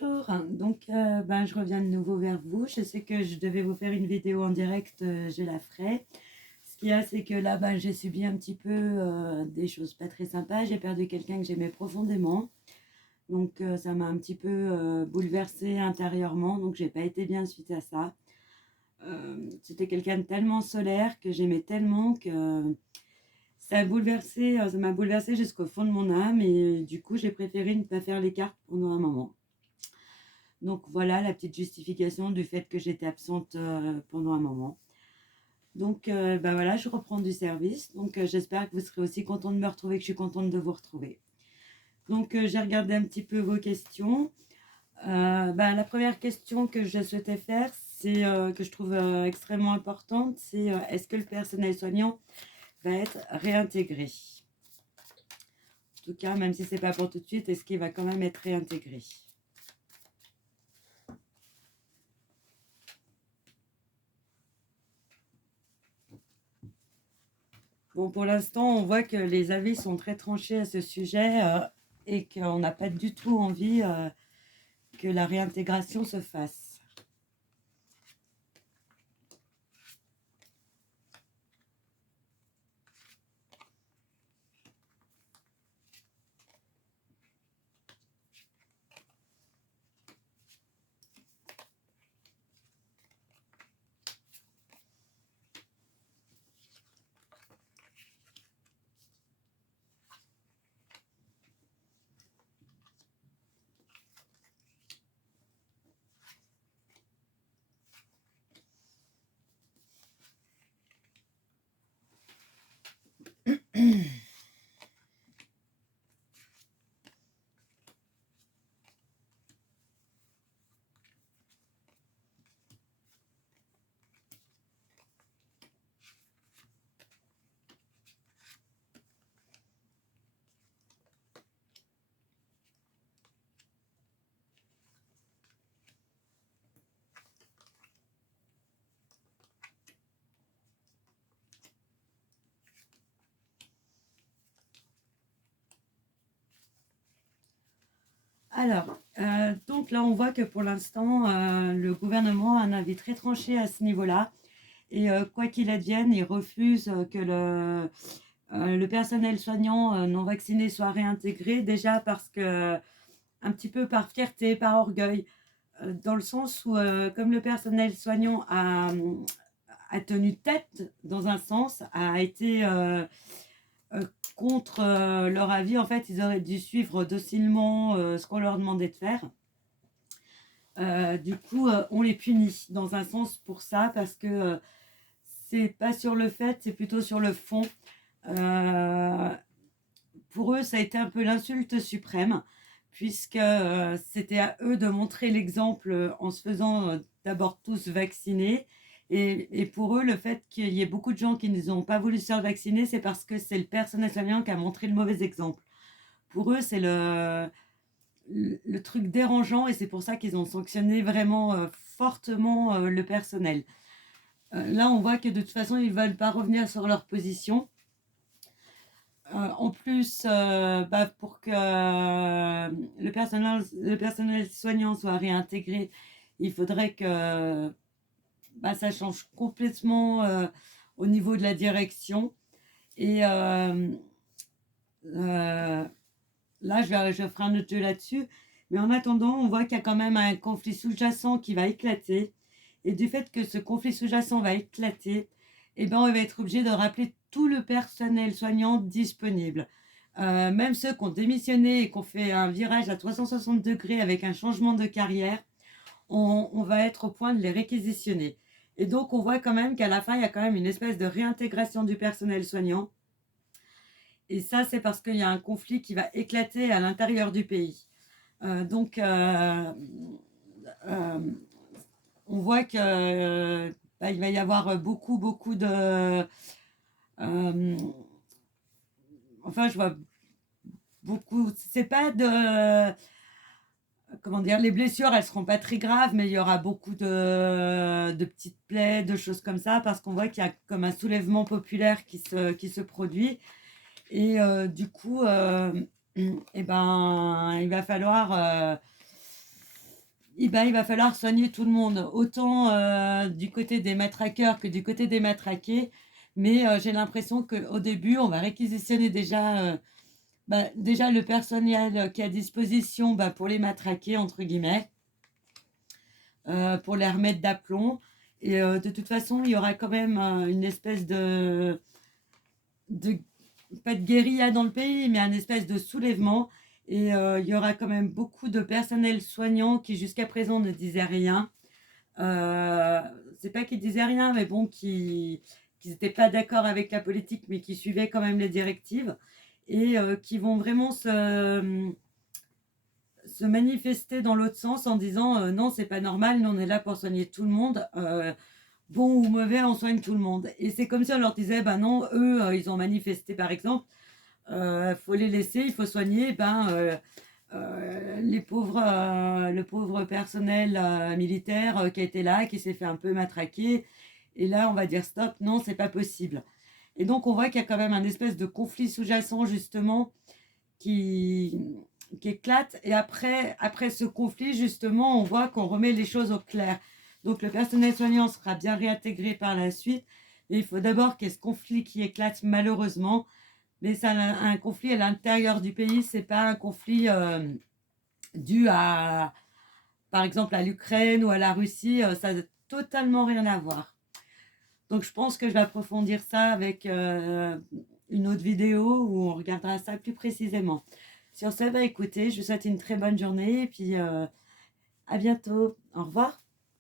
Bonjour, je reviens de nouveau vers vous. Je sais que je devais vous faire une vidéo en direct, je la ferai. Ce qu'il y a, c'est que là, j'ai subi un petit peu des choses pas très sympas. J'ai perdu quelqu'un que j'aimais profondément. Ça m'a un petit peu bouleversée intérieurement. Donc, j'ai pas été bien suite à ça. C'était quelqu'un de tellement solaire que j'aimais tellement que ça m'a bouleversée jusqu'au fond de mon âme. Et du coup, j'ai préféré ne pas faire les cartes pendant un moment. Donc voilà la petite justification du fait que j'étais absente pendant un moment. Voilà, je reprends du service. J'espère que vous serez aussi content de me retrouver, que je suis contente de vous retrouver. J'ai regardé un petit peu vos questions. La première question que je souhaitais faire, c'est que je trouve extrêmement importante, c'est est-ce que le personnel soignant va être réintégré? En tout cas, même si c'est pas pour tout de suite, est-ce qu'il va quand même être réintégré? Bon, pour l'instant, on voit que les avis sont très tranchés à ce sujet et qu'on n'a pas du tout envie que la réintégration se fasse. Alors, donc là, on voit que pour l'instant, le gouvernement a un avis très tranché à ce niveau-là. Et quoi qu'il advienne, il refuse que le personnel soignant non vacciné soit réintégré, déjà parce que, un petit peu par fierté, par orgueil, dans le sens où, comme le personnel soignant a tenu tête, dans un sens, a été contre leur avis, en fait, ils auraient dû suivre docilement ce qu'on leur demandait de faire. Du coup, on les punit dans un sens pour ça, parce que c'est pas sur le fait, c'est plutôt sur le fond. Pour eux, ça a été un peu l'insulte suprême, puisque c'était à eux de montrer l'exemple en se faisant d'abord tous vacciner. Et pour eux, le fait qu'il y ait beaucoup de gens qui n'ont pas voulu se faire vacciner, c'est parce que c'est le personnel soignant qui a montré le mauvais exemple. Pour eux, c'est le truc dérangeant, et c'est pour ça qu'ils ont sanctionné vraiment fortement le personnel. Là, on voit que de toute façon, ils ne veulent pas revenir sur leur position. En plus, pour que le personnel soignant soit réintégré, il faudrait que ça change complètement au niveau de la direction. Et là, je ferai un autre jeu là-dessus. Mais en attendant, on voit qu'il y a quand même un conflit sous-jacent qui va éclater. Et du fait que ce conflit sous-jacent va éclater, on va être obligé de rappeler tout le personnel soignant disponible. Même ceux qui ont démissionné et qui ont fait un virage à 360 degrés avec un changement de carrière, on va être au point de les réquisitionner. Et donc, on voit quand même qu'à la fin, il y a quand même une espèce de réintégration du personnel soignant. Et ça, c'est parce qu'il y a un conflit qui va éclater à l'intérieur du pays. On voit que il va y avoir beaucoup de... je vois beaucoup... C'est pas de... Comment dire, les blessures, elles seront pas très graves, mais il y aura beaucoup de petites plaies, de choses comme ça, parce qu'on voit qu'il y a comme un soulèvement populaire qui se produit. Et du coup, il va falloir ben, il va falloir soigner tout le monde, autant du côté des matraqueurs que du côté des matraqués. Mais j'ai l'impression qu'au début, on va réquisitionner déjà le personnel qui est à disposition pour les matraquer, entre guillemets, pour les remettre d'aplomb. Et de toute façon, il y aura quand même une espèce de, pas de guérilla dans le pays, mais un espèce de soulèvement. Et il y aura quand même beaucoup de personnel soignant qui jusqu'à présent ne disaient rien. Euh, c'est pas qu'ils disaient rien, mais bon, qui n'étaient pas d'accord avec la politique, mais qui suivaient quand même les directives et qui vont vraiment se manifester dans l'autre sens en disant non, c'est pas normal, nous on est là pour soigner tout le monde. Bon ou mauvais, on soigne tout le monde. Et c'est comme si on leur disait, ben non, eux, ils ont manifesté par exemple, faut les laisser, il faut soigner, le pauvre personnel militaire qui a été là, qui s'est fait un peu matraquer. Et là, on va dire stop, non, c'est pas possible. Et donc, on voit qu'il y a quand même un espèce de conflit sous-jacent, justement, qui, qui éclate. Et après ce conflit, justement, on voit qu'on remet les choses au clair. Donc, le personnel soignant sera bien réintégré par la suite. Et il faut d'abord qu'il y ait ce conflit qui éclate, malheureusement. Mais c'est un conflit à l'intérieur du pays, c'est pas un conflit dû à, par exemple, à l'Ukraine ou à la Russie. Ça n'a totalement rien à voir. Donc, je pense que je vais approfondir ça avec une autre vidéo où on regardera ça plus précisément. Sur ce, écoutez, je vous souhaite une très bonne journée et puis à bientôt. Au revoir.